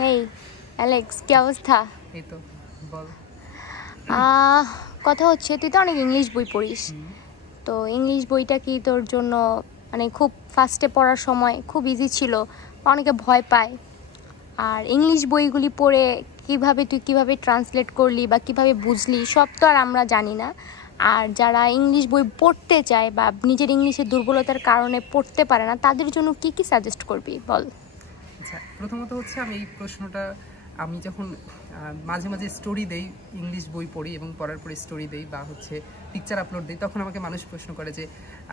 হেই Alex, কি অবস্থা? এই তো বল। কথা হচ্ছে তুই তো অনেক ইংলিশ বই পড়িস, তো ইংলিশ বইটা কি তোর জন্য মানে খুব ফার্স্টে পড়ার সময় খুব ইজি ছিল, অনেকে ভয় পায়? আর ইংলিশ বইগুলি পড়ে তুই কিভাবে ট্রান্সলেট করলি বা কিভাবে বুঝলি সব তো আর আমরা জানি না। আর যারা ইংলিশ বই পড়তে চায় বা নিজের ইংলিশের দুর্বলতার কারণে পড়তে পারে না, তাদের জন্য কি কি সাজেস্ট করবি বল। আচ্ছা, প্রথমত হচ্ছে আমি এই প্রশ্নটা আমি যখন মাঝে মাঝে স্টোরি দেই, ইংলিশ বই পড়ি এবং পড়ার পরে স্টোরি দেই বা হচ্ছে পিকচার আপলোড দিই, তখন আমাকে মানুষ প্রশ্ন করে যে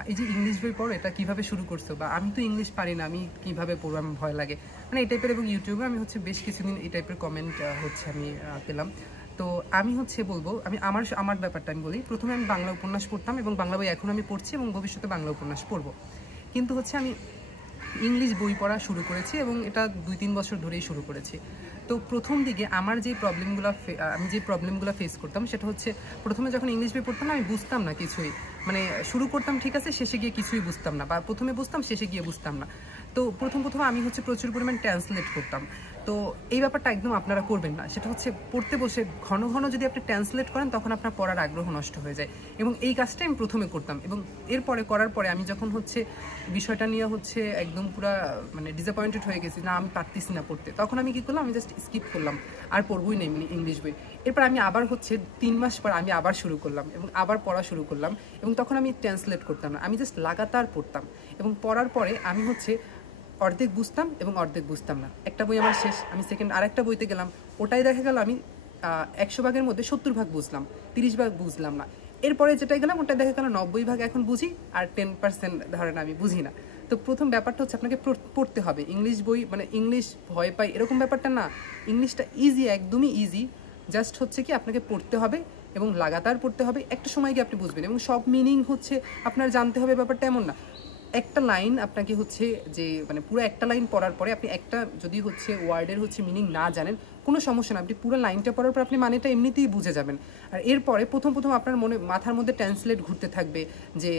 এই যে ইংলিশ বই পড়ো, এটা কীভাবে শুরু করছো, বা আমি তো ইংলিশ পারি না, আমি কীভাবে পড়বো, আমার ভয় লাগে, মানে এই টাইপের। এবং ইউটিউবে আমি হচ্ছে বেশ কিছুদিন এই টাইপের কমেন্ট হচ্ছে আমি পেলাম। তো আমি হচ্ছে বলবো, আমি আমার ব্যাপারটা আমি বলি। প্রথমে আমি বাংলা উপন্যাস পড়তাম এবং বাংলা বই এখন আমি পড়ছি এবং ভবিষ্যতে বাংলা উপন্যাস পড়বো। কিন্তু হচ্ছে আমি ইংলিশ বই পড়া শুরু করেছি এবং এটা 2-3 বছর ধরেই শুরু করেছি। তো প্রথম দিকে আমার যে প্রবলেমগুলো ফেস করতাম সেটা হচ্ছে, প্রথমে যখন ইংলিশ বই পড়তাম না, আমি বুঝতাম না কিছুই। মানে শুরু করতাম ঠিক আছে, শেষে গিয়ে কিছুই বুঝতাম না, বা প্রথমে বুঝতাম শেষে গিয়ে বুঝতাম না। তো প্রথম আমি হচ্ছে প্রচুর পরিমাণ ট্রান্সলেট করতাম। তো এই ব্যাপারটা একদম আপনারা করবেন না। সেটা হচ্ছে পড়তে বসে ঘন ঘন যদি আপনি ট্রান্সলেট করেন, তখন আপনার পড়ার আগ্রহ নষ্ট হয়ে যায়। এবং এই কাজটা আমি প্রথমে করতাম, এবং এরপরে করার পরে আমি যখন হচ্ছে বিষয়টা নিয়ে হচ্ছে একদম পুরো মানে ডিসঅ্যাপয়েন্টেড হয়ে গেছি, না আমি পারতেছি না পড়তে, তখন আমি কী করলাম, আমি জাস্ট স্কিপ করলাম, আর পড়বই নেই ইংলিশ বই। এরপর আমি আবার হচ্ছে 3 মাস পর আমি আবার শুরু করলাম এবং আবার পড়া শুরু করলাম, এবং তখন আমি ট্রান্সলেট করতাম না, আমি জাস্ট লাগাতার পড়তাম। এবং পড়ার পরে আমি হচ্ছে অর্ধেক বুঝতাম এবং অর্ধেক বুঝতাম না। একটা বই আমার শেষ, আমি সেকেন্ড আরেকটা বইতে গেলাম, ওটাই দেখা গেল আমি 100 ভাগের মধ্যে 70 ভাগ বুঝলাম, 30 ভাগ বুঝলাম না। এরপরে যেটাই গেলাম ওটা দেখা গেল 90 ভাগ এখন বুঝি, আর 10% ধরেন আমি বুঝি না। তো প্রথম ব্যাপারটা হচ্ছে আপনাকে পড়তে হবে ইংলিশ বই। মানে ইংলিশ ভয় পাই এরকম ব্যাপারটা না, ইংলিশটা ইজি, একদমই ইজি। জাস্ট হচ্ছে কি আপনাকে পড়তে হবে এবং লাগাতার পড়তে হবে, একটা সময় গিয়ে আপনি বুঝবেন। এবং সব মিনিং হচ্ছে আপনার জানতে হবে, ব্যাপারটা এমন না। একটা লাইন আপনাকে হচ্ছে যে মানে পুরো একটা লাইন পড়ার পরে আপনি একটা যদি হচ্ছে ওয়ার্ডের হচ্ছে মিনিং না জানেন, কোনো সমস্যা না, আপনি পুরো লাইনটা পড়ার পর আপনি মানেটা এমনিতেই বুঝে যাবেন। আর এরপরে প্রথম আপনার মাথার মধ্যে ট্রান্সলেট ঘুরতে থাকবে, যে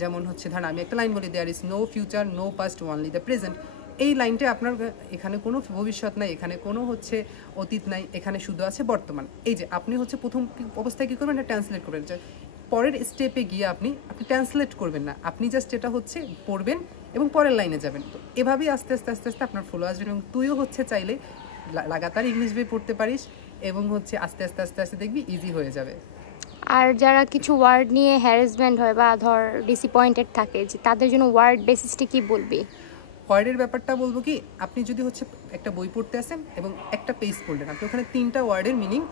যেমন হচ্ছে ধরেন আমি একটা লাইন বলি, there is no future no past only the present. এই লাইনটা আপনার এখানে কোনো ভবিষ্যৎ নাই, এখানে কোনো হচ্ছে অতীত নাই, এখানে শুধু আছে বর্তমান। এই যে আপনি হচ্ছে প্রথম অবস্থায় কী করবেন, এটা ট্রান্সলেট করবেন। পরের স্টেপে গিয়ে আপনি ট্রান্সলেট করবেন না, আপনি জাস্ট এটা হচ্ছে পড়বেন এবং পরের লাইনে যাবেন। তো এভাবেই আস্তে আস্তে আস্তে আস্তে আপনার ফলো আসবে, এবং তুইও হচ্ছে চাইলে লাগাতার ইংলিশ বই পড়তে পারিস, এবং হচ্ছে আস্তে আস্তে আস্তে আস্তে দেখবি ইজি হয়ে যাবে। আর যারা কিছু ওয়ার্ড নিয়ে হ্যারাসমেন্ট হয় বা ধর ডিসঅ্যাপয়েন্টেড থাকে, যে তাদের জন্য ওয়ার্ড বেসিসটা কি বলবি? ওয়ার্ডের ব্যাপারটা বলবো কি, আপনি যদি হচ্ছে একটা বই পড়তে আসেন এবং একটা পেজ পড়লেন, আপনি ওখানে 3টা ওয়ার্ডের মিনিং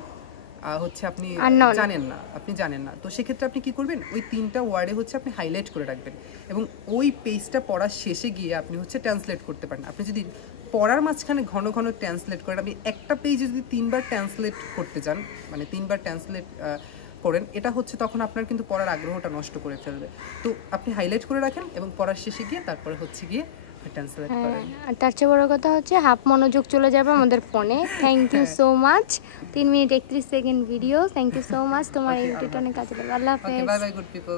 হচ্ছে আপনি জানেন না, তো সেক্ষেত্রে আপনি কি করবেন, ওই 3টা ওয়ার্ডে হচ্ছে আপনি হাইলাইট করে রাখবেন, এবং ওই পেজটা পড়ার শেষে গিয়ে আপনি হচ্ছে ট্রান্সলেট করতে পারেন। আপনি যদি পড়ার মাঝখানে ঘন ঘন ট্রান্সলেট করেন, আপনি একটা পেজ যদি 3বার ট্রান্সলেট করতে চান, মানে 3বার ট্রান্সলেট করেন, এটা হচ্ছে তখন আপনার কিন্তু পড়ার আগ্রহটা নষ্ট করে ফেলবে। তো আপনি হাইলাইট করে রাখেন এবং পড়ার শেষে গিয়ে তারপরে হচ্ছে গিয়ে ট্রান্সলেট করেন। আর তার চেয়ে বড় কথা হচ্ছে হাফ মনোযোগ চলে যাবে আমাদের ফোনে। Thank you so much. 3 minute 31 second video. Thank you so much, তোমার এই ভিডিওটা অনেক কাজে লাগবে। আল্লাহ হাফেজ। Bye bye good people.